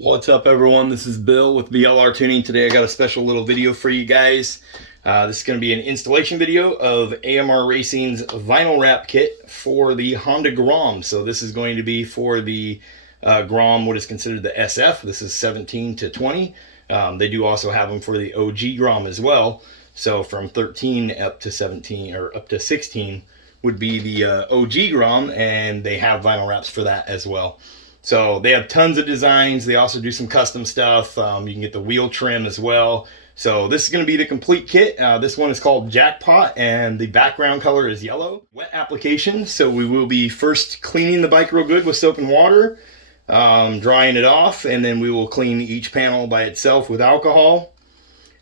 What's up, everyone? This is Bill with BLRTUNING. Today I got a special little video for you guys. This is going to be an installation video of AMR Racing's vinyl wrap kit for the Honda Grom. So this is going to be for the Grom, what is considered the SF. This is 17 to 20. They do also have them for the OG Grom as well. So from 13 up to 17 or up to 16 would be the OG Grom, and they have vinyl wraps for that as well. So they have tons of designs. They also do some custom stuff. You can get the wheel trim as well. So this is going to be the complete kit. This one is called Jackpot, and the background color is yellow. Wet application. So we will be first cleaning the bike real good with soap and water, drying it off, and then we will clean each panel by itself with alcohol.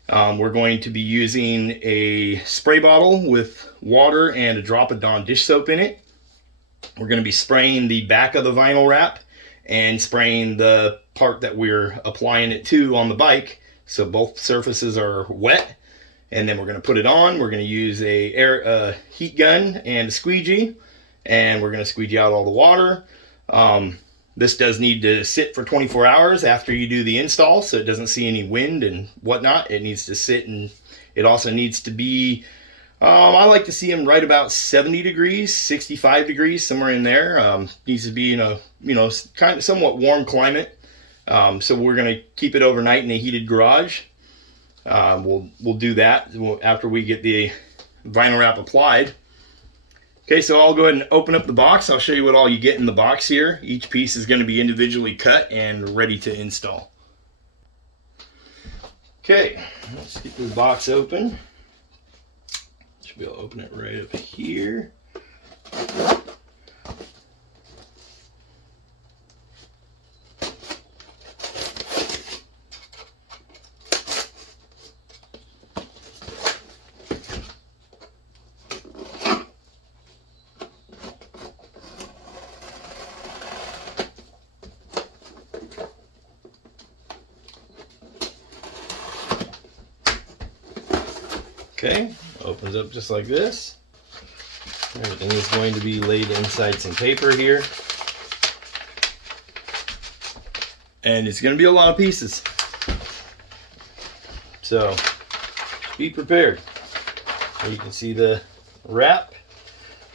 We're going to be using a spray bottle with water and a drop of Dawn dish soap in it. We're going to be spraying the back of the vinyl wrap and spraying the part that we're applying it to on the bike, so both surfaces are wet. And then we're going to put it on. We're going to use a heat gun and a squeegee, and we're going to squeegee out all the water. This does need to sit for 24 hours after you do the install, so it doesn't see any wind and whatnot. It needs to sit, and it also needs to be, I like to see them right about 70 degrees, 65 degrees, somewhere in there. Needs to be in a, kind of somewhat warm climate. So we're going to keep it overnight in a heated garage. We'll do that after we get the vinyl wrap applied. Okay, so I'll go ahead and open up the box. I'll show you what all you get in the box here. Each piece is going to be individually cut and ready to install. Okay, let's get this box open. Should be able to open it right up here. Okay, opens up just like this. Everything is going to be laid inside some paper here. And it's going to be a lot of pieces. So, be prepared. You can see the wrap.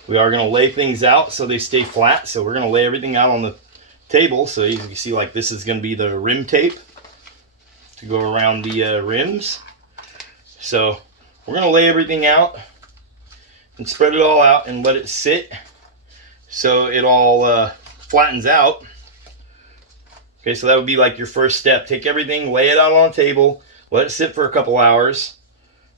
We are going to lay things out so they stay flat. So we're going to lay everything out on the table. So you can see, like, this is going to be the rim tape to go around the rims. So we're going to lay everything out and spread it all out and let it sit so it all flattens out. Okay, so that would be like your first step. Take everything, lay it out on a table, let it sit for a couple hours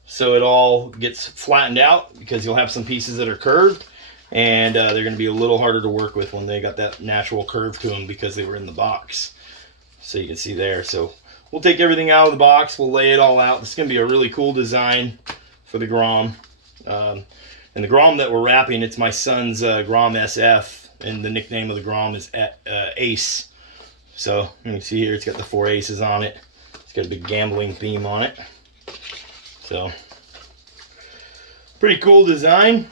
so it all gets flattened out, because you'll have some pieces that are curved, and they're going to be a little harder to work with when they got that natural curve to them because they were in the box. So you can see there. So we'll take everything out of the box, we'll lay it all out. This is going to be a really cool design for the Grom. And the Grom that we're wrapping, it's my son's Grom SF, and the nickname of the Grom is Ace. So you can see here, it's got the 4 aces on it. It's got a big gambling theme on it. So pretty cool design.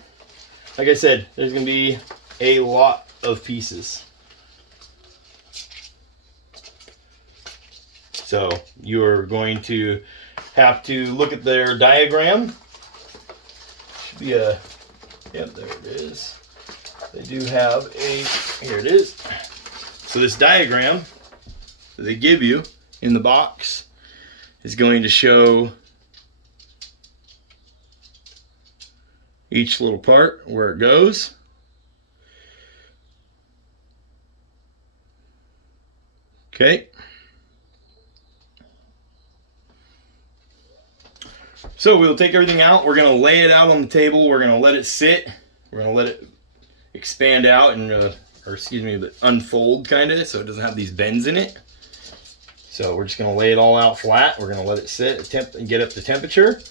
Like I said, there's going to be a lot of pieces. So you're going to have to look at their diagram. Should be a, yep, there it is. They do have a, here it is. So this diagram that they give you in the box is going to show each little part, where it goes. Okay. So we'll take everything out. We're going to lay it out on the table. We're going to let it sit. We're going to let it expand out and, or excuse me, unfold kind of, so it doesn't have these bends in it. So we're just going to lay it all out flat. We're going to let it sit and get up to temperature.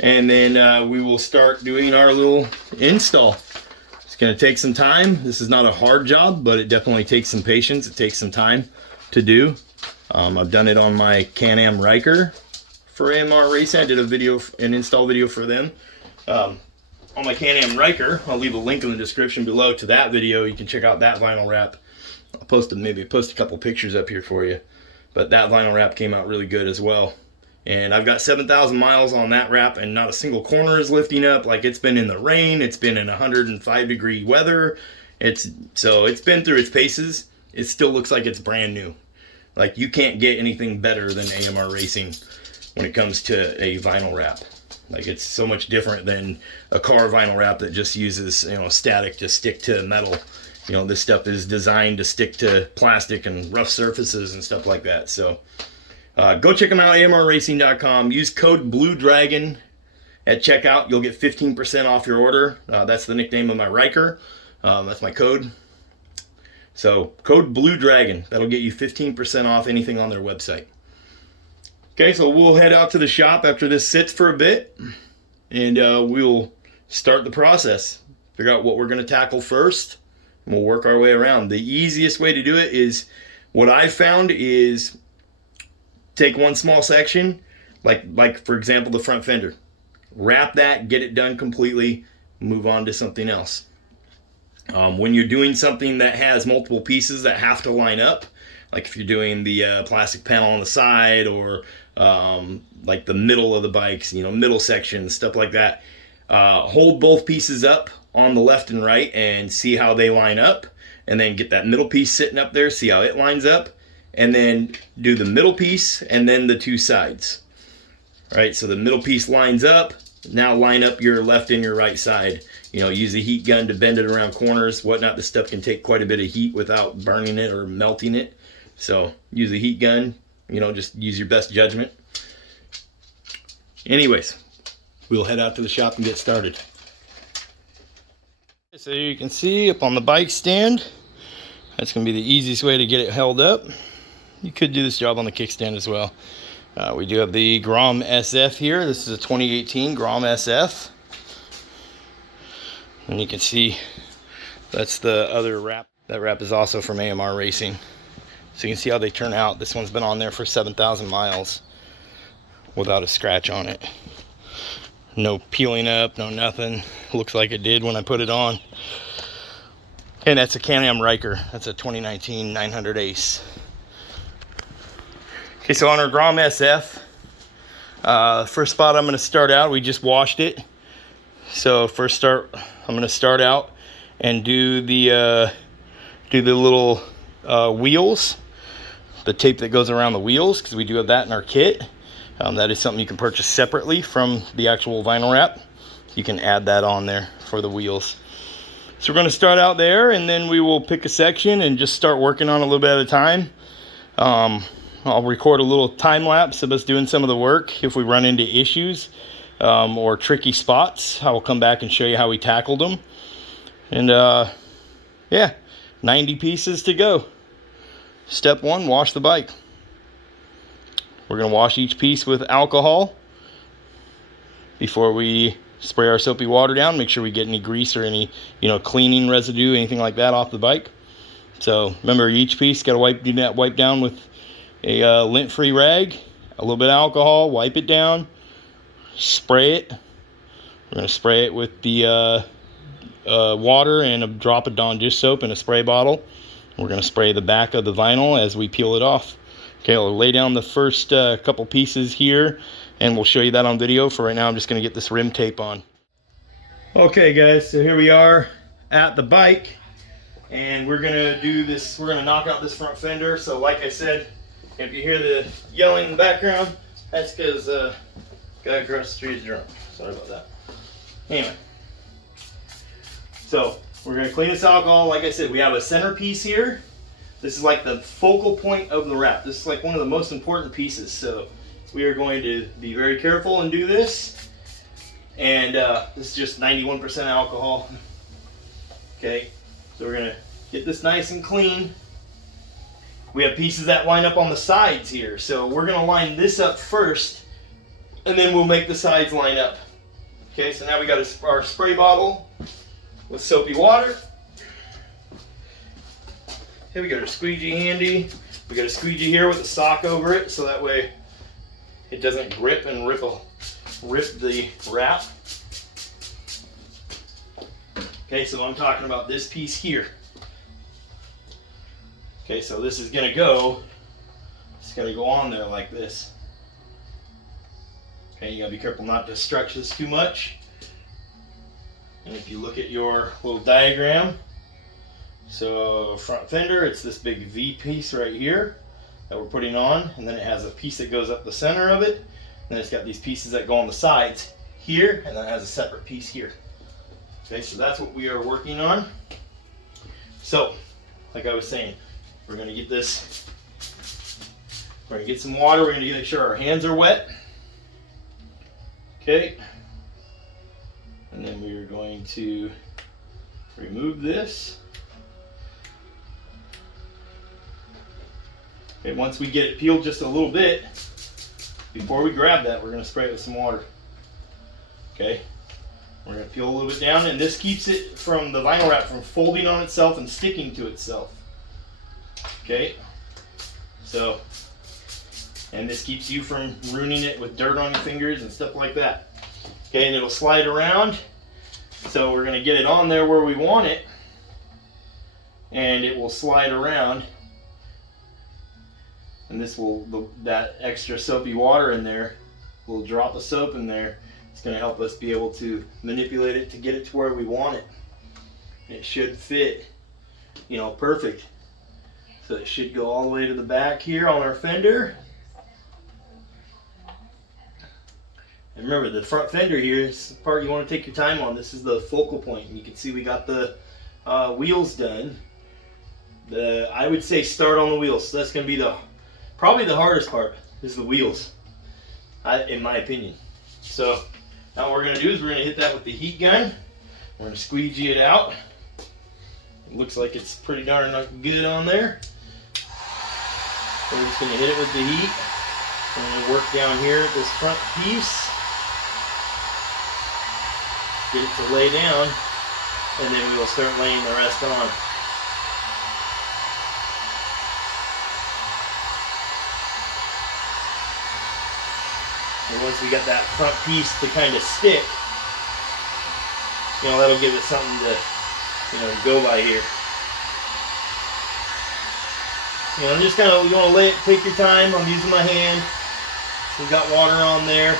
And then we will start doing our little install. It's going to take some time. This is not a hard job, but it definitely takes some patience. It takes some time to do. I've done it on my Can-Am Ryker for AMR Racing. I did a video, an install video for them. on my Can-Am Ryker. I'll leave a link in the description below to that video. You can check out that vinyl wrap. I'll post maybe a couple pictures up here for you. but that vinyl wrap came out really good as well. And I've got 7,000 miles on that wrap, and not a single corner is lifting up. Like, it's been in the rain, it's been in 105-degree weather. It's been through its paces. It still looks like it's brand new. Like, you can't get anything better than AMR Racing when it comes to a vinyl wrap. Like, it's so much different than a car vinyl wrap that just uses, you know, static to stick to metal. You know, this stuff is designed to stick to plastic and rough surfaces and stuff like that. So go check them out, AMRRacing.com. Use code BLUEDRAGON at checkout. You'll get 15% off your order. That's the nickname of my Riker. That's my code. So code BLUEDRAGON. That'll get you 15% off anything on their website. Okay, so we'll head out to the shop after this sits for a bit, and we'll start the process. Figure out what we're going to tackle first, and we'll work our way around. The easiest way to do it is, what I've found is, take one small section, like for example the front fender, wrap that, get it done completely, move on to something else. When you're doing something that has multiple pieces that have to line up, like if you're doing the plastic panel on the side, or like the middle of the bikes, you know, middle section, stuff like that, hold both pieces up on the left and right and see how they line up, and then get that middle piece sitting up there, see how it lines up, and then do the middle piece and then the two sides. All right, so the middle piece lines up, now line up your left and your right side. You know, use a heat gun to bend it around corners, whatnot. This stuff can take quite a bit of heat without burning it or melting it. So use a heat gun, you know, just use your best judgment. Anyways, we'll head out to the shop and get started. So you can see up on the bike stand, that's going to be the easiest way to get it held up. You could do this job on the kickstand as well. We do have the Grom SF here. This is a 2018 Grom SF. And you can see that's the other wrap. That wrap is also from AMR Racing. So you can see how they turn out. This one's been on there for 7,000 miles without a scratch on it. No peeling up, no nothing. Looks like it did when I put it on. And that's a Can-Am Riker. That's a 2019 900 Ace. Okay, so on our Grom SF, first spot I'm going to start out, we just washed it. So first start, I'm going to start out and do the little wheels, the tape that goes around the wheels, because we do have that in our kit. That is something you can purchase separately from the actual vinyl wrap. You can add that on there for the wheels. So we're going to start out there, and then we will pick a section and just start working on a little bit at a time. I'll record a little time lapse of us doing some of the work. If we run into issues or tricky spots, I will come back and show you how we tackled them. And yeah, 90 pieces to go. Step one, wash the bike. We're going to wash each piece with alcohol before we spray our soapy water down. Make sure we get any grease or any, you know, cleaning residue, anything like that off the bike. So remember, each piece got to wipe down with a lint-free rag, a little bit of alcohol, wipe it down, spray it. We're going to spray it with the water and a drop of Dawn dish soap in a spray bottle. We're going to spray the back of the vinyl as we peel it off. Okay, I'll lay down the first couple pieces here, and we'll show you that on video. For right now, I'm just going to get this rim tape on. Okay, guys, so here we are at the bike, and we're going to do this. We're going to knock out this front fender. So like I said, if you hear the yelling in the background, that's because the guy across the street is drunk. Sorry about that. Anyway, so we're going to clean this alcohol. Like I said, we have a centerpiece here. This is like the focal point of the wrap. This is like one of the most important pieces. So we are going to be very careful and do this. And this is just 91% alcohol. Okay, so we're going to get this nice and clean. We have pieces that line up on the sides here. So we're going to line this up first, and then we'll make the sides line up. Okay, so now we got our spray bottle with soapy water. Okay, we got our squeegee handy. We got a squeegee here with a sock over it, so that way it doesn't grip and rip the wrap. Okay, so I'm talking about this piece here. Okay, so this is gonna go got to go on there like this. Okay, you got to be careful not to stretch this too much. And if you look at your little diagram, so front fender, it's this big V piece right here that we're putting on, and then it has a piece that goes up the center of it. Then it's got these pieces that go on the sides here, and then it has a separate piece here. Okay, so that's what we are working on. So, like I was saying, we're going to get this, we're going to get some water, we're going to make sure our hands are wet. Okay, and then we are going to remove this. Okay, once we get it peeled just a little bit, before we grab that, we're going to spray it with some water. Okay, we're going to peel a little bit down, and this keeps it from the vinyl wrap from folding on itself and sticking to itself. Okay, so, and this keeps you from ruining it with dirt on your fingers and stuff like that. Okay, and it'll slide around. So we're going to get it on there where we want it, and it will slide around. And this will, that extra soapy water in there, we'll drop the soap in there. It's going to help us be able to manipulate it to get it to where we want it. And it should fit, you know, perfect. So it should go all the way to the back here on our fender. And remember, the front fender here is the part you want to take your time on. This is the focal point. And you can see we got the wheels done. I would say start on the wheels. So that's going to be probably the hardest part is the wheels, in my opinion. So now what we're going to do is we're going to hit that with the heat gun. We're going to squeegee it out. It looks like it's pretty darn good on there. We're just going to hit it with the heat. I'm going to work down here at this front piece. Get it to lay down, and then we will start laying the rest on. And once we got that front piece to kind of stick, you know, that'll give it something to, you know, go by here. You know, just kind of, you want to lay it, take your time. I'm using my hand. We've got water on there,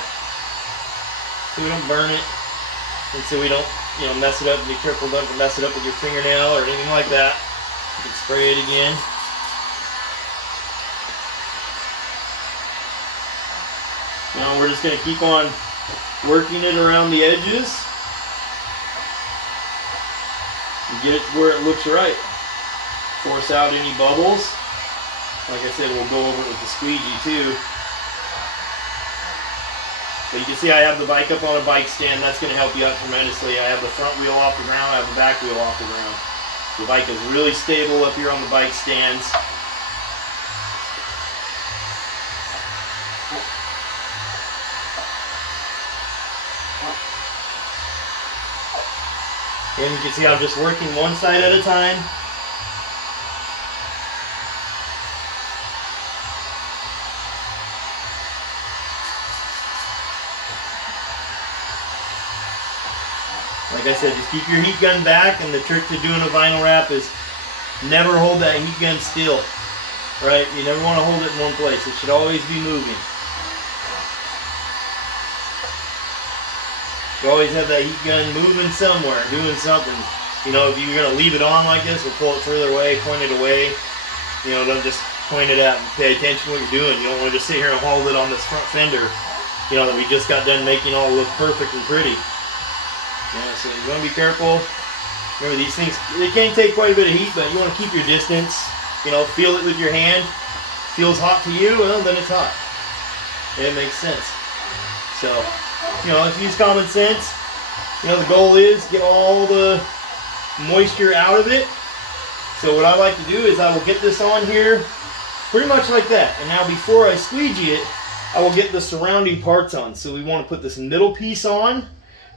so we don't burn it, and so we don't, you know, mess it up. Be careful not to mess it up with your fingernail or anything like that. You can spray it again. Now we're just going to keep on working it around the edges and get it to where it looks right. Force out any bubbles. Like I said, we'll go over it with the squeegee too. But you can see I have the bike up on a bike stand. That's going to help you out tremendously. I have the front wheel off the ground. I have the back wheel off the ground. The bike is really stable up here on the bike stands. And you can see I'm just working one side at a time. Like I said, just keep your heat gun back, and the trick to doing a vinyl wrap is never hold that heat gun still. Right? You never want to hold it in one place. It should always be moving. You always have that heat gun moving somewhere, doing something. You know, if you're going to leave it on like this, or pull it further away, point it away. You know, don't just point it out and pay attention to what you're doing. You don't want to just sit here and hold it on this front fender, you know, that we just got done making all look perfect and pretty. Yeah, so you want to be careful. Remember, these things, they can take quite a bit of heat, but you want to keep your distance. You know, feel it with your hand. Feels hot to you, well, then it's hot. It makes sense. So, you know, let's use common sense. You know, the goal is get all the moisture out of it. So what I like to do is I will get this on here pretty much like that. And now before I squeegee it, I will get the surrounding parts on. So we want to put this middle piece on,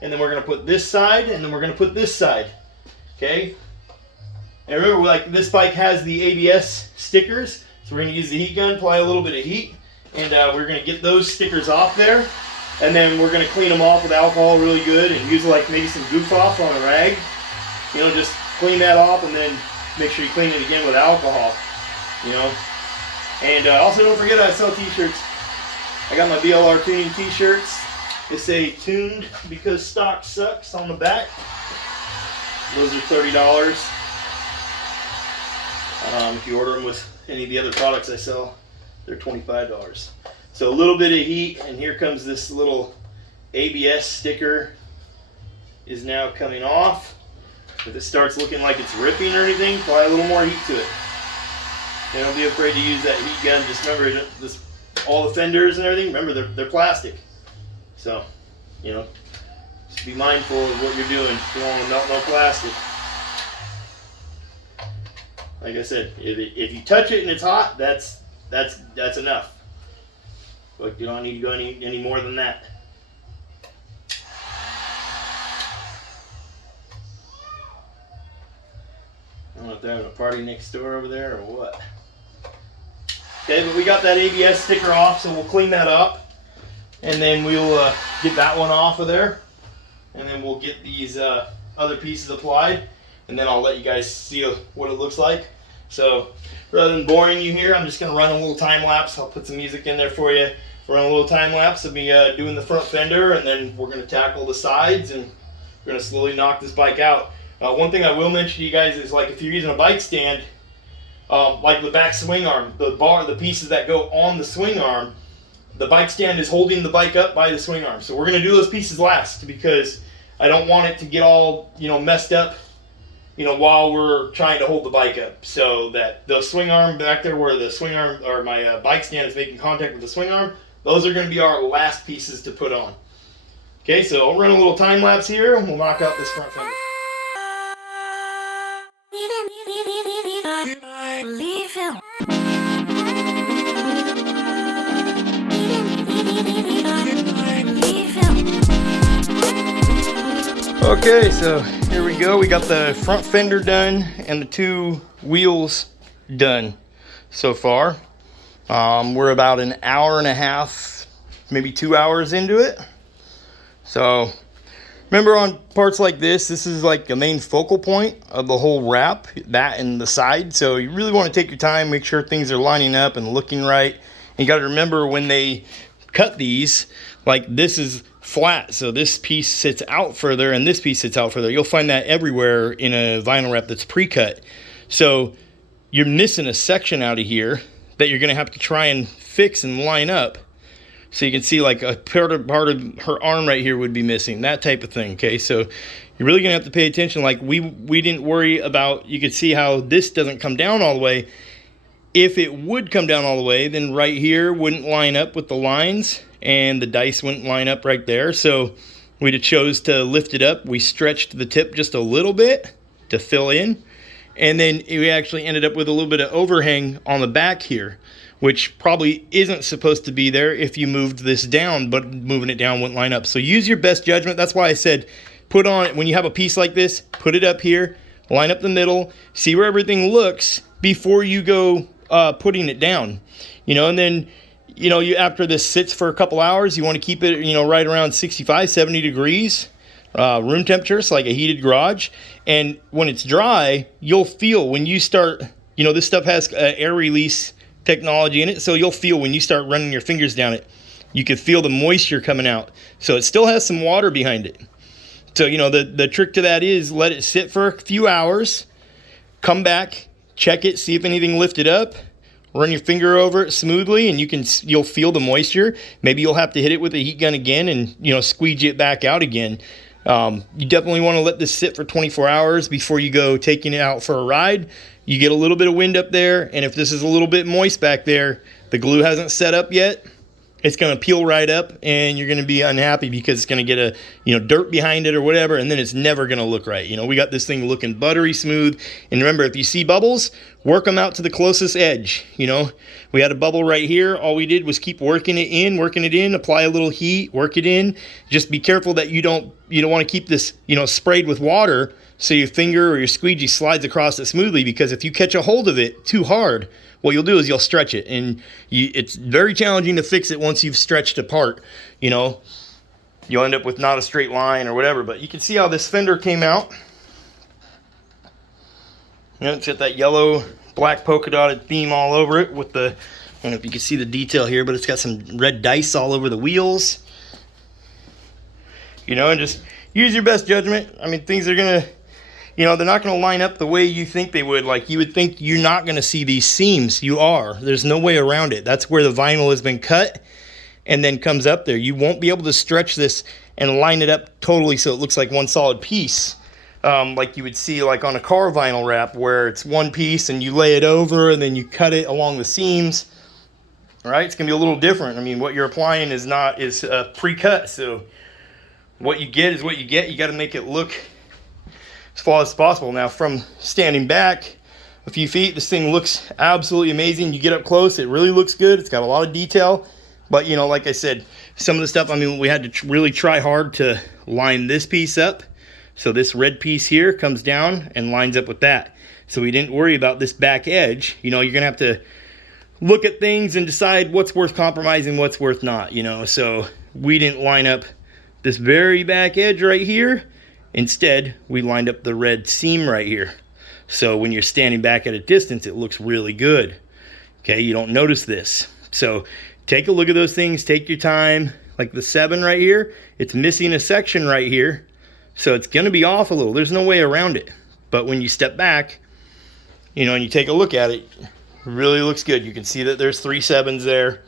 and then we're going to put this side, and then we're going to put this side. Okay? And remember, like, this bike has the ABS stickers, so we're going to use the heat gun, apply a little bit of heat, and we're going to get those stickers off there, and then we're going to clean them off with alcohol really good, and use like maybe some goof off on a rag. You know, just clean that off, and then make sure you clean it again with alcohol. You know, And also don't forget I sell t-shirts. I got my BLR tuning t-shirts. They say tuned because stock sucks on the back. Those are $30. If you order them with any of the other products I sell, they're $25. So a little bit of heat, and here comes this little ABS sticker is now coming off. If it starts looking like it's ripping or anything, apply a little more heat to it. And don't be afraid to use that heat gun. Just remember, this, all the fenders and everything, remember they're plastic. So, you know, just be mindful of what you're doing. You don't want to melt no plastic. Like I said, if you touch it and it's hot, that's enough. But you don't need to go any more than that. I don't know if they're having a party next door over there or what. Okay, but we got that ABS sticker off, so we'll clean that up. And then we'll get that one off of there. And then we'll get these other pieces applied. And then I'll let you guys see what it looks like. So rather than boring you here, I'm just going to run a little time lapse. I'll put some music in there for you. Run a little time lapse of me doing the front fender, and then we're going to tackle the sides, and we're going to slowly knock this bike out. One thing I will mention to you guys is, like, if you're using a bike stand, like the back swing arm, the pieces that go on the swing arm, the bike stand is holding the bike up by the swing arm. So we're going to do those pieces last, because I don't want it to get all, you know, messed up, you know, while we're trying to hold the bike up. So that the swing arm back there where the swing arm or my bike stand is making contact with the swing arm, those are going to be our last pieces to put on. Okay, so I'll run a little time lapse here, and we'll knock out this front fender. Okay, so here we go. We got the front fender done and the two wheels done so far. We're about an hour and a half, maybe 2 hours into it. So remember, on parts like this is like the main focal point of the whole wrap, that and the side. So you really want to take your time, make sure things are lining up and looking right. And you got to remember, when they cut these, like, this is flat, so this piece sits out further and this piece sits out further. You'll find that everywhere in a vinyl wrap that's pre-cut. So you're missing a section out of here that you're going to have to try and fix and line up. So you can see, like, a part of her arm right here would be missing, that type of thing. Okay, so you're really going to have to pay attention. Like, we didn't worry about, you could see how this doesn't come down all the way. If it would come down all the way, then right here wouldn't line up with the lines, and the dice wouldn't line up right there. So we chose to lift it up. We stretched the tip just a little bit to fill in, and then we actually ended up with a little bit of overhang on the back here, which probably isn't supposed to be there if you moved this down, but moving it down wouldn't line up. So use your best judgment. That's why I said, put on, when you have a piece like this, put it up here, line up the middle, see where everything looks before you go putting it down, you know. And then, you know, after this sits for a couple hours, you want to keep it, you know, right around 65, 70 degrees room temperature. It's like a heated garage. And when it's dry, you'll feel when you start, you know, this stuff has air release technology in it, so you'll feel when you start running your fingers down it, you can feel the moisture coming out. So it still has some water behind it. So, you know, the trick to that is let it sit for a few hours, come back, check it, see if anything lifted up, run your finger over it smoothly, and you'll feel the moisture. Maybe you'll have to hit it with a heat gun again and, you know, squeegee it back out again. You definitely want to let this sit for 24 hours before you go taking it out for a ride. You get a little bit of wind up there, and if this is a little bit moist back there, the glue hasn't set up yet, it's going to peel right up, and you're going to be unhappy because it's going to get a, you know, dirt behind it or whatever, and then it's never going to look right. You know, we got this thing looking buttery smooth. And remember, if you see bubbles, work them out to the closest edge. You know, we had a bubble right here. All we did was keep working it in, apply a little heat, work it in. Just be careful that you don't want to keep this, you know, sprayed with water so your finger or your squeegee slides across it smoothly, because if you catch a hold of it too hard, what you'll do is you'll stretch it, and it's very challenging to fix it once you've stretched apart. You know, you'll end up with not a straight line or whatever. But you can see how this fender came out. You know, it's got that yellow, black polka dotted theme all over it with the don't know if you can see the detail here, but it's got some red dice all over the wheels. You know, and just use your best judgment. I mean, things are gonna, you know, they're not gonna line up the way you think they would. Like, you would think you're not gonna see these seams. You are. There's no way around it. That's where the vinyl has been cut and then comes up there. You won't be able to stretch this and line it up totally so it looks like one solid piece. Like you would see like on a car vinyl wrap, where it's one piece and you lay it over and then you cut it along the seams. Right? It's gonna be a little different. I mean, what you're applying is pre-cut, so what you get is what you get. You got to make it look as flawless as possible. Now, from standing back a few feet, this thing looks absolutely amazing. You get up close, it really looks good. It's got a lot of detail, but you know, like I said, some of the stuff, I mean, we had to really try hard to line this piece up. So this red piece here comes down and lines up with that. So we didn't worry about this back edge. You know, you're gonna have to look at things and decide what's worth compromising, what's worth not, you know. So we didn't line up this very back edge right here. Instead, we lined up the red seam right here. So when you're standing back at a distance, it looks really good. Okay, you don't notice this. So take a look at those things, take your time. Like the 7 right here, it's missing a section right here. So it's gonna be off a little. There's no way around it. But when you step back, you know, and you take a look at it, really looks good. You can see that there's 3 7s there,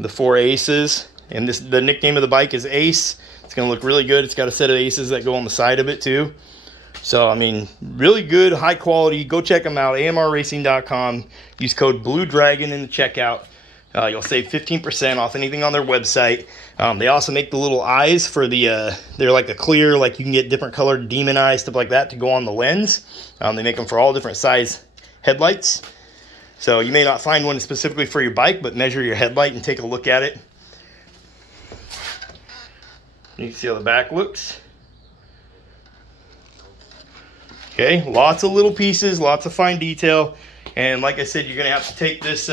the 4 aces, and the nickname of the bike is Ace. It's gonna look really good. It's got a set of aces that go on the side of it too. So I mean, really good, high quality. Go check them out, AMRRACING.com. Use code Blue Dragon in the checkout. You'll save 15% off anything on their website. They also make the little eyes for the, they're like a clear, like you can get different colored demon eyes, stuff like that to go on the lens. They make them for all different size headlights. So you may not find one specifically for your bike, but measure your headlight and take a look at it. You can see how the back looks. Okay, lots of little pieces, lots of fine detail. And like I said, you're gonna have to take this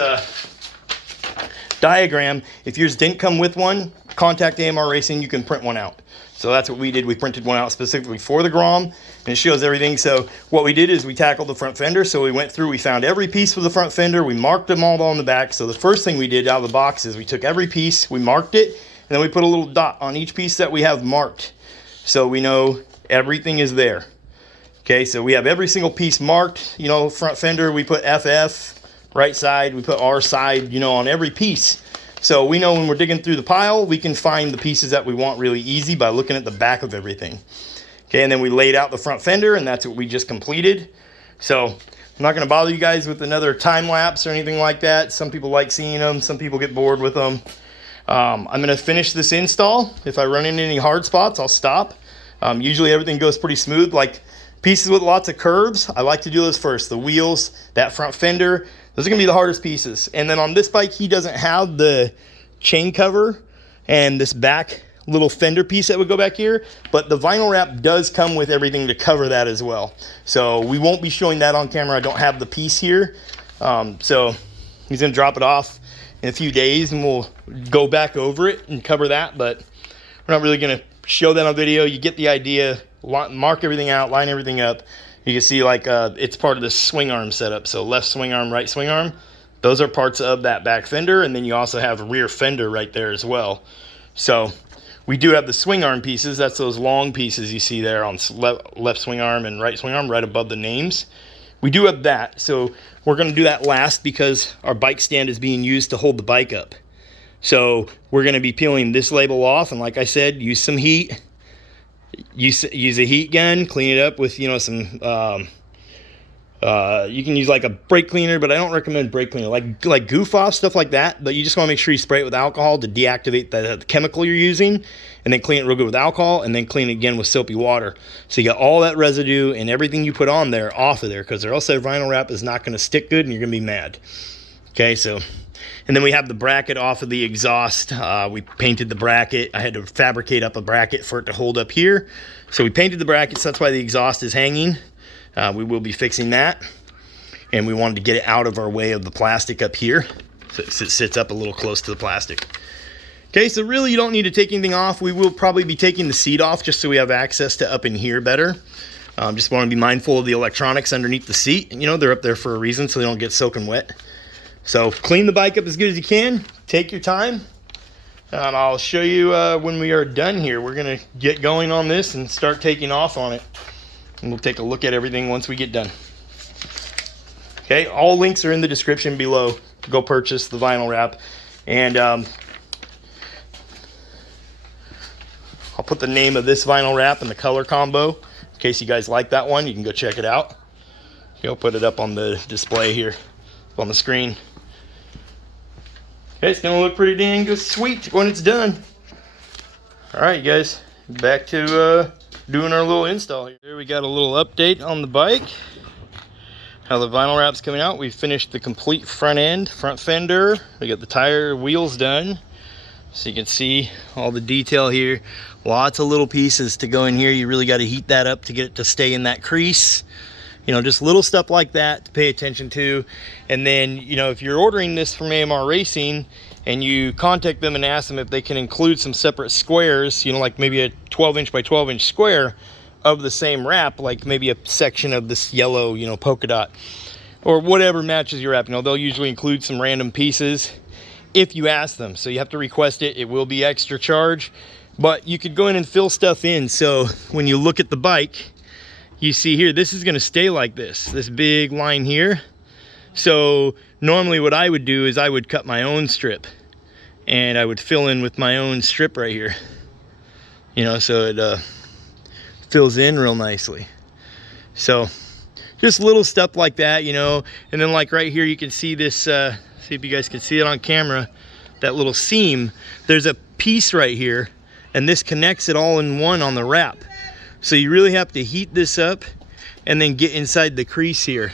diagram. If yours didn't come with one, contact AMR Racing, you can print one out. So that's what we did. We printed one out specifically for the Grom, and it shows everything. So what we did is we tackled the front fender. So we went through, we found every piece for the front fender, we marked them all on the back. So the first thing we did out of the box is we took every piece, we marked it, and then we put a little dot on each piece that we have marked. So we know everything is there. Okay, so we have every single piece marked. You know, front fender, we put FF, right side, we put R side, you know, on every piece. So we know when we're digging through the pile, we can find the pieces that we want really easy by looking at the back of everything. Okay, and then we laid out the front fender, and that's what we just completed. So I'm not gonna bother you guys with another time lapse or anything like that. Some people like seeing them, some people get bored with them. I'm gonna finish this install. If I run into any hard spots, I'll stop. Usually everything goes pretty smooth. Like pieces with lots of curves, I like to do those first. The wheels, that front fender, those are gonna be the hardest pieces. And then on this bike, he doesn't have the chain cover and this back little fender piece that would go back here, but the vinyl wrap does come with everything to cover that as well. So we won't be showing that on camera. I don't have the piece here. So he's gonna drop it off in a few days and we'll go back over it and cover that, but we're not really gonna show that on video. You get the idea. Mark everything out, line everything up. You can see like it's part of the swing arm setup. So left swing arm, right swing arm. Those are parts of that back fender. And then you also have a rear fender right there as well. So we do have the swing arm pieces. That's those long pieces you see there on left swing arm and right swing arm right above the names. We do have that. So we're gonna do that last because our bike stand is being used to hold the bike up. So we're gonna be peeling this label off. And like I said, use some heat. Use a heat gun, clean it up with, you know, some you can use like a brake cleaner, but I don't recommend brake cleaner, like goof off, stuff like that. But you just want to make sure you spray it with alcohol to deactivate the chemical you're using, and then clean it real good with alcohol, and then clean it again with soapy water. So you get all that residue and everything you put on there off of there, because or else that vinyl wrap is not going to stick good and you're going to be mad. Okay, so and then we have the bracket off of the exhaust. We painted the bracket. I had to fabricate up a bracket for it to hold up here. So we painted the brackets. That's why the exhaust is hanging. We will be fixing that. And we wanted to get it out of our way of the plastic up here. So it sits up a little close to the plastic. Okay, so really you don't need to take anything off. We will probably be taking the seat off just so we have access to up in here better. Just want to be mindful of the electronics underneath the seat. You know, they're up there for a reason so they don't get soaking wet. So clean the bike up as good as you can. Take your time. And I'll show you when we are done here. We're going to get going on this and start taking off on it. And we'll take a look at everything once we get done. Okay, all links are in the description below to go purchase the vinyl wrap. And I'll put the name of this vinyl wrap and the color combo. In case you guys like that one, you can go check it out. Okay, I'll put it up on the display here on the screen. Okay, it's gonna look pretty dang good, sweet when it's done. All right, you guys, back to doing our little install here. Here we got a little update on the bike. How the vinyl wrap's coming out. We finished the complete front end, front fender. We got the tire wheels done. So you can see all the detail here. Lots of little pieces to go in here. You really got to heat that up to get it to stay in that crease. You know, just little stuff like that to pay attention to. And then, you know, if you're ordering this from AMR Racing and you contact them and ask them if they can include some separate squares, you know, like maybe a 12-inch by 12-inch square of the same wrap, like maybe a section of this yellow, you know, polka dot or whatever matches your wrap, you know, they'll usually include some random pieces if you ask them. So you have to request it. It will be extra charge, but you could go in and fill stuff in. So when you look at the bike, you see here, this is going to stay like this big line here. So normally what I would do is I would cut my own strip and I would fill in with my own strip right here, you know, so it fills in real nicely. So just little stuff like that, you know. And then like right here you can see this, see if you guys can see it on camera, that little seam. There's a piece right here and this connects it all in one on the wrap. So you really have to heat this up and then get inside the crease here,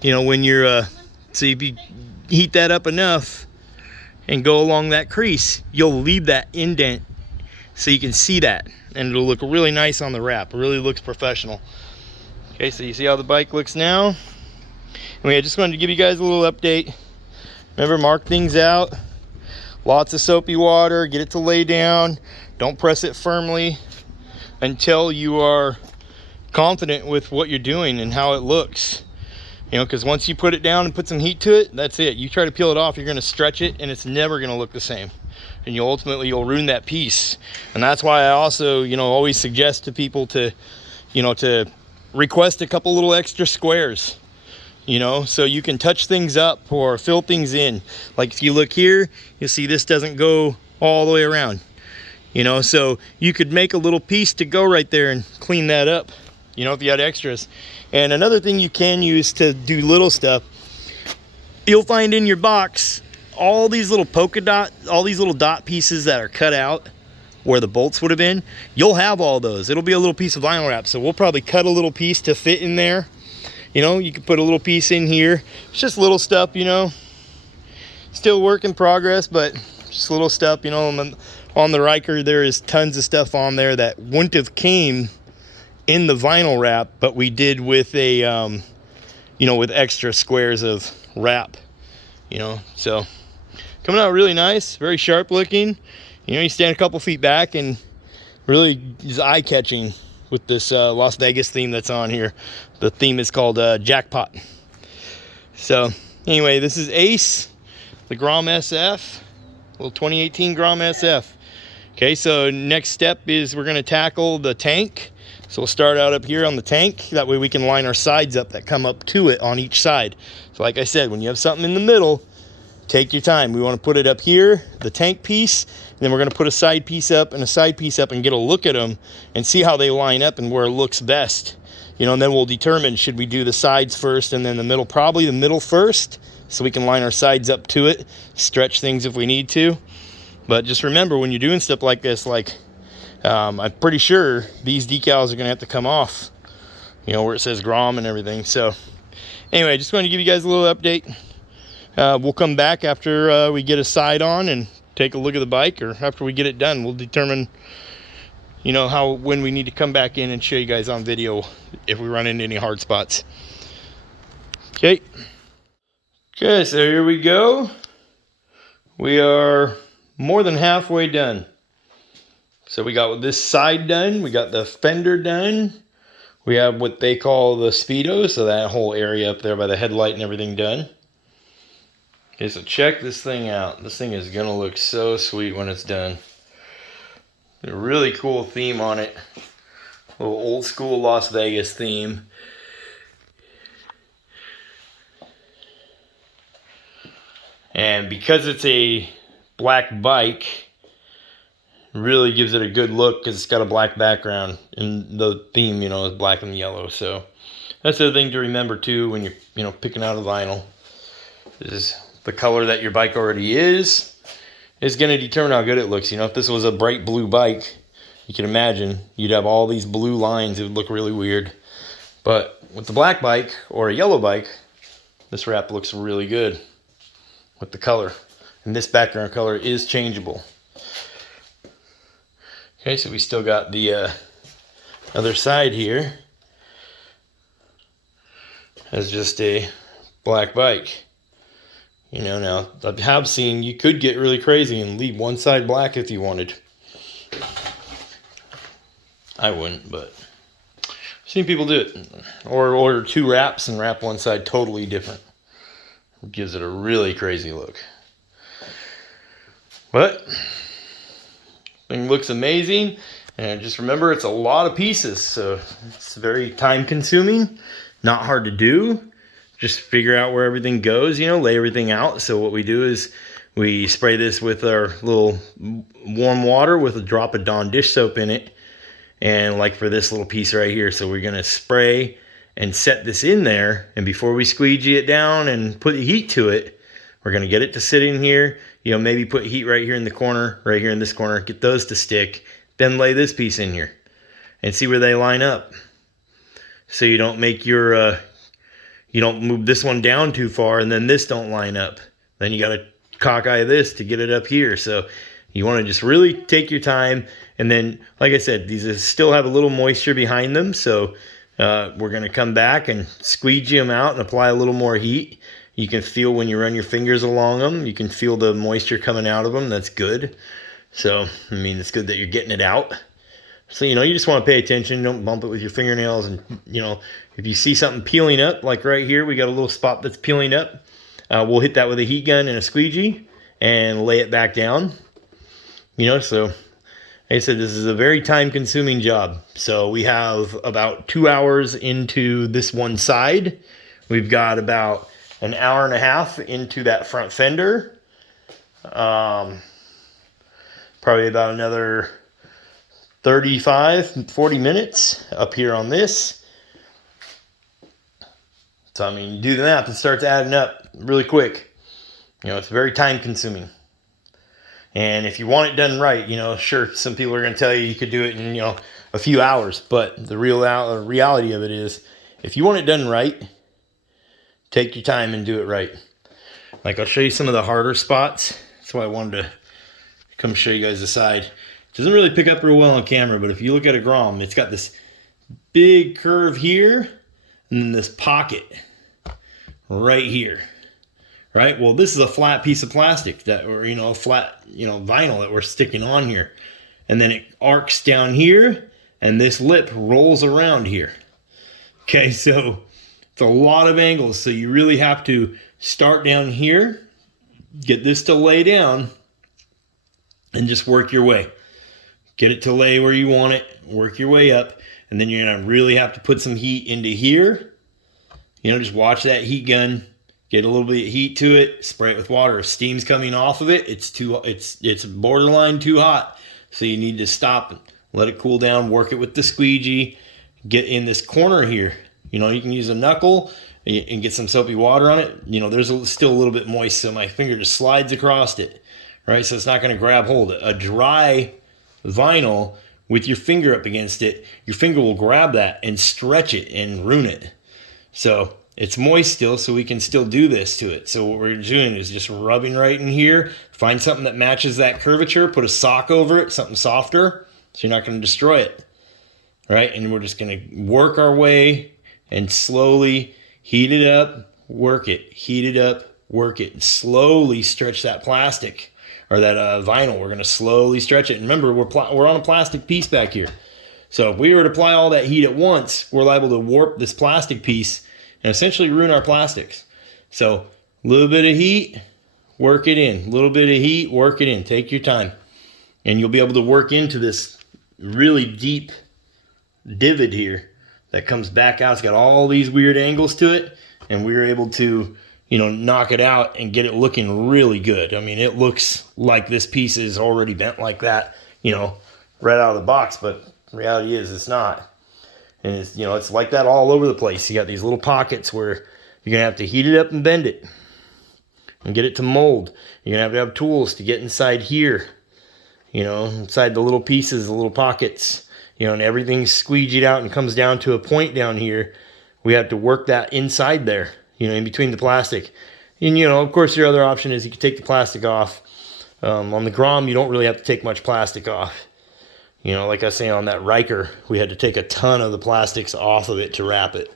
you know, when you're so if you heat that up enough and go along that crease, you'll leave that indent so you can see that, and it'll look really nice on the wrap. It really looks professional. Okay, so you see how the bike looks now. Anyway, I just wanted to give you guys a little update. Remember, mark things out. Lots of soapy water. Get it to lay down. Don't press it firmly until you are confident with what you're doing and how it looks. You know, because once you put it down and put some heat to it, that's it. You try to peel it off, you're going to stretch it, and it's never going to look the same. And you'll ruin that piece. And that's why I also, you know, always suggest to people to, you know, to request a couple little extra squares, you know, so you can touch things up or fill things in. Like if you look here, you'll see this doesn't go all the way around, you know, so you could make a little piece to go right there and clean that up, you know, if you had extras. And another thing you can use to do little stuff, you'll find in your box all these little polka dot, all these little dot pieces that are cut out where the bolts would have been. You'll have all those. It'll be a little piece of vinyl wrap, so we'll probably cut a little piece to fit in there. You know, you can put a little piece in here. It's just little stuff, you know, still work in progress, but just little stuff, you know. On the Riker there is tons of stuff on there that wouldn't have came in the vinyl wrap, but we did with a you know, with extra squares of wrap, you know. So coming out really nice, very sharp looking. You know, you stand a couple feet back and really is eye-catching with this Las Vegas theme that's on here. The theme is called Jackpot. So anyway, this is Ace, the Grom SF, little 2018 Grom SF. Okay, so next step is we're going to tackle the tank. So we'll start out up here on the tank. That way we can line our sides up that come up to it on each side. So like I said, when you have something in the middle, take your time. We want to put it up here, the tank piece, and then we're going to put a side piece up and a side piece up and get a look at them and see how they line up and where it looks best. You know, and then we'll determine, should we do the sides first and then the middle? Probably the middle first, so we can line our sides up to it, stretch things if we need to. But just remember, when you're doing stuff like this, like I'm pretty sure these decals are going to have to come off, you know, where it says Grom and everything. So anyway, just wanted to give you guys a little update. We'll come back after we get a side on and take a look at the bike, or after we get it done. We'll determine, you know, when we need to come back in and show you guys on video if we run into any hard spots. Okay, so here we go. We are more than halfway done. So we got this side done, we got the fender done, we have what they call the speedo, so that whole area up there by the headlight and everything done. Okay, so check this thing out. This thing is gonna look so sweet when it's done. A really cool theme on it. A little old school Las Vegas theme. And because it's a black bike, it really gives it a good look because it's got a black background. And the theme, you know, is black and yellow. So that's the other thing to remember too when you're, you know, picking out a vinyl. Is the color that your bike already is going to determine how good it looks. You know, if this was a bright blue bike, you can imagine you'd have all these blue lines. It would look really weird. But with the black bike or a yellow bike, this wrap looks really good with the color. And this background color is changeable. Okay, so we still got the other side here as just a black bike. You know, now I have seen you could get really crazy and leave one side black if you wanted. I wouldn't, but I've seen people do it. Or order two wraps and wrap one side totally different. It gives it a really crazy look. But thing looks amazing, and just remember it's a lot of pieces, so it's very time consuming, not hard to do. Just figure out where everything goes, you know, lay everything out. So what we do is we spray this with our little warm water with a drop of Dawn dish soap in it. And like for this little piece right here, so we're gonna spray and set this in there. And before we squeegee it down and put heat to it, we're gonna get it to sit in here. You know, maybe put heat right here in the corner, right here in this corner, get those to stick. Then lay this piece in here and see where they line up. So you don't make your, you don't move this one down too far and then this don't line up. Then you got to cockeye this to get it up here. So you want to just really take your time. And then, like I said, these still have a little moisture behind them. So we're going to come back and squeegee them out and apply a little more heat. You can feel when you run your fingers along them, you can feel the moisture coming out of them. That's good. So, I mean, it's good that you're getting it out. So, you know, you just want to pay attention. Don't bump it with your fingernails. And, you know, if you see something peeling up, like right here, we got a little spot that's peeling up. We'll hit that with a heat gun and a squeegee and lay it back down. You know, so like I said, this is a very time-consuming job. So we have about 2 hours into this one side. We've got about an hour and a half into that front fender. Probably about another 35-40 minutes up here on this. So I mean, you do the math, it starts adding up really quick. You know, it's very time consuming. And if you want it done right, you know, sure, some people are going to tell you could do it in, you know, a few hours. But the reality of it is, if you want it done right, take your time and do it right. Like, I'll show you some of the harder spots. That's why I wanted to come show you guys the side. It doesn't really pick up real well on camera, but if you look at a Grom, it's got this big curve here, and then this pocket right here. Right? Well, this is a flat piece of plastic that, or, you know, a flat, you know, vinyl that we're sticking on here. And then it arcs down here, and this lip rolls around here. Okay, so it's a lot of angles. So you really have to start down here, get this to lay down, and just work your way. Get it to lay where you want it, work your way up, and then you're gonna really have to put some heat into here. You know, just watch that heat gun. Get a little bit of heat to it, spray it with water. If steam's coming off of it, it's borderline too hot. So you need to stop and let it cool down, work it with the squeegee, get in this corner here. You know, you can use a knuckle and get some soapy water on it. You know, there's still a little bit moist, so my finger just slides across it, right? So it's not gonna grab hold. A dry vinyl with your finger up against it, your finger will grab that and stretch it and ruin it. So it's moist still, so we can still do this to it. So what we're doing is just rubbing right in here. Find something that matches that curvature. Put a sock over it, something softer, so you're not going to destroy it. Right? And we're just going to work our way and slowly heat it up, work it, heat it up, work it, and slowly stretch that plastic or that vinyl. We're going to slowly stretch it. And remember, we're on a plastic piece back here. So if we were to apply all that heat at once, we're liable to warp this plastic piece and essentially ruin our plastics. So a little bit of heat, work it in. A little bit of heat, work it in. Take your time. And you'll be able to work into this really deep divot here that comes back out. It's got all these weird angles to it, and we were able to, you know, knock it out and get it looking really good. I mean, it looks like this piece is already bent like that, you know, right out of the box, but the reality is it's not. And it's, you know, it's like that all over the place. You got these little pockets where you're gonna have to heat it up and bend it and get it to mold. You're gonna have tools to get inside here, you know, inside the little pieces, the little pockets, you know, and everything's squeegeed out and comes down to a point down here. We have to work that inside there, you know, in between the plastic. And, you know, of course, your other option is you can take the plastic off. On the Grom, you don't really have to take much plastic off. You know, like I was saying on that Riker, we had to take a ton of the plastics off of it to wrap it.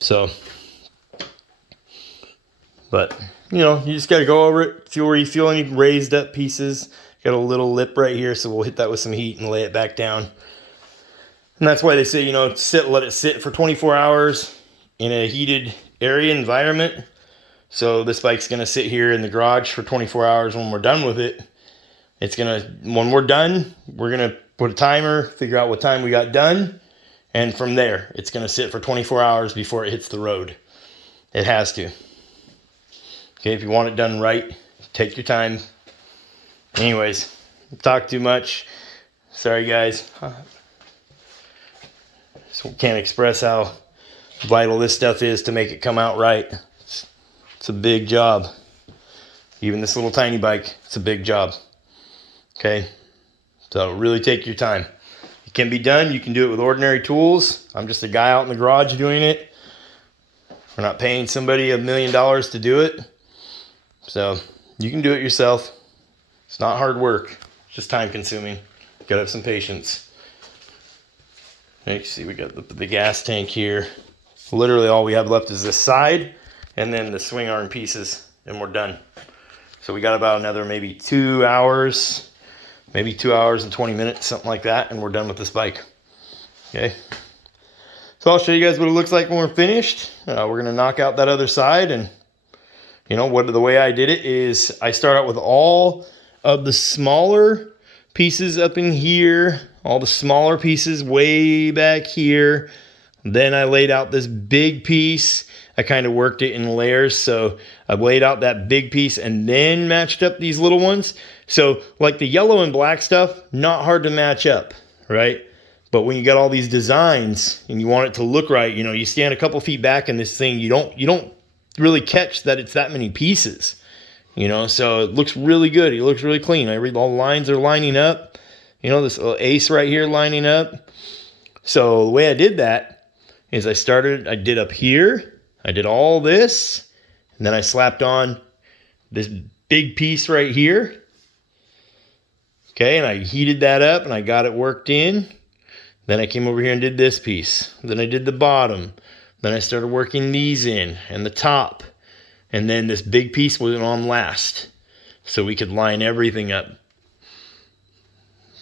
So, but, you know, you just got to go over it. Feel where you feel any raised up pieces. Got a little lip right here, so we'll hit that with some heat and lay it back down. And that's why they say, you know, let it sit for 24 hours in a heated area environment. So this bike's going to sit here in the garage for 24 hours. When we're done with it, it's going to, when we're done, we're going to put a timer, figure out what time we got done. And from there, it's going to sit for 24 hours before it hits the road. It has to. Okay, if you want it done right, take your time. Anyways, talk too much. Sorry, guys. So can't express how vital this stuff is to make it come out right. It's a big job. Even this little tiny bike, it's a big job. Okay, so really take your time. It can be done. You can do it with ordinary tools. I'm just a guy out in the garage doing it. We're not paying somebody $1 million to do it. So you can do it yourself. It's not hard work. It's just time consuming. Gotta have some patience. You can see we got the gas tank here. Literally all we have left is this side and then the swing arm pieces, and we're done. So we got about another maybe 2 hours, maybe 2 hours and 20 minutes, something like that, and we're done with this bike. Okay. So I'll show you guys what it looks like when we're finished. We're gonna knock out that other side, and you know what? The way I did it is I start out with all of the smaller pieces up in here, all the smaller pieces way back here. Then I laid out this big piece. I kind of worked it in layers. So I laid out that big piece and then matched up these little ones. So like the yellow and black stuff, not hard to match up, right? But when you got all these designs and you want it to look right, you know, you stand a couple feet back in this thing, you don't really catch that it's that many pieces. You know, so it looks really good. It looks really clean. I read all the lines are lining up. You know, this little ace right here lining up. So the way I did that is I did up here. I did all this. And then I slapped on this big piece right here. Okay, and I heated that up and I got it worked in. Then I came over here and did this piece. Then I did the bottom. Then I started working these in and the top. And then this big piece went on last, so we could line everything up.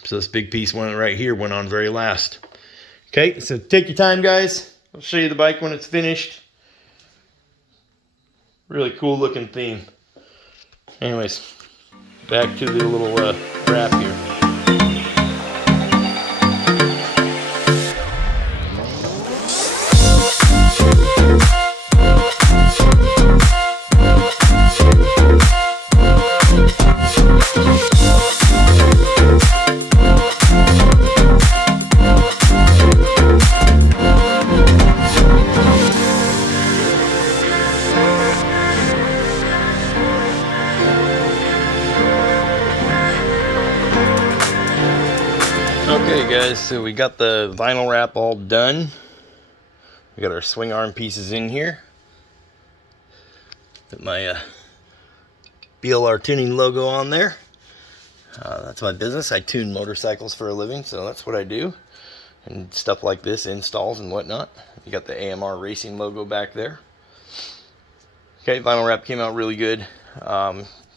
So this big piece went right here, went on very last. Okay, so take your time, guys. I'll show you the bike when it's finished. Really cool looking theme. Anyways, back to the little wrap here. Okay guys, so we got the vinyl wrap all done. We got our swing arm pieces in here. Put my BLRTUNING logo on there. That's my business. I tune motorcycles for a living, so that's what I do. And stuff like this, installs and whatnot. You got the AMR RACING logo back there. Okay, vinyl wrap came out really good.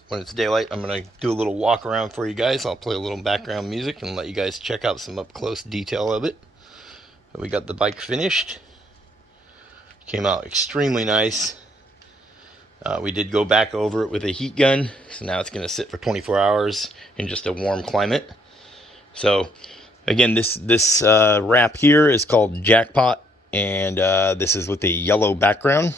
When it's daylight, I'm going to do a little walk around for you guys. I'll play a little background music and let you guys check out some up close detail of it. But we got the bike finished. Came out extremely nice. We did go back over it with a heat gun, so now it's going to sit for 24 hours in just a warm climate. So again, this wrap here is called Jackpot, and this is with a yellow background.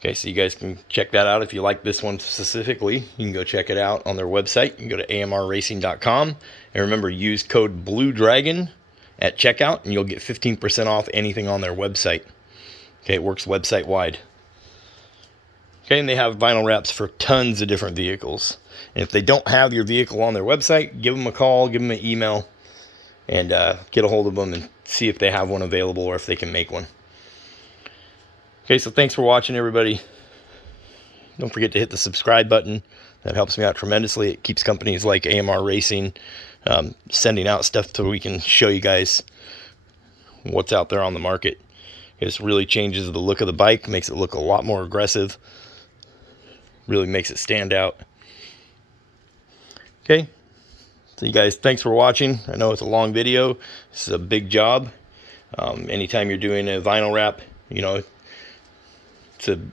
Okay, so you guys can check that out if you like this one specifically. You can go check it out on their website. You can go to AMRRACING.com, and remember, use code BLUEDRAGON at checkout, and you'll get 15% off anything on their website. Okay, it works website wide. Okay, and they have vinyl wraps for tons of different vehicles. And if they don't have your vehicle on their website, give them a call, give them an email, and get a hold of them and see if they have one available or if they can make one. Okay, so thanks for watching, everybody. Don't forget to hit the subscribe button. That helps me out tremendously. It keeps companies like AMR Racing sending out stuff so we can show you guys what's out there on the market. It just really changes the look of the bike, makes it look a lot more aggressive, really makes it stand out. Okay, so you guys, thanks for watching. I know it's a long video. This is a big job. Anytime you're doing a vinyl wrap, you know,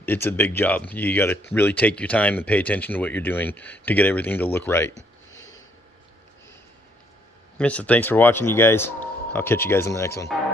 it's a big job. You got to really take your time and pay attention to what you're doing to get everything to look right. So thanks for watching, you guys. I'll catch you guys in the next one.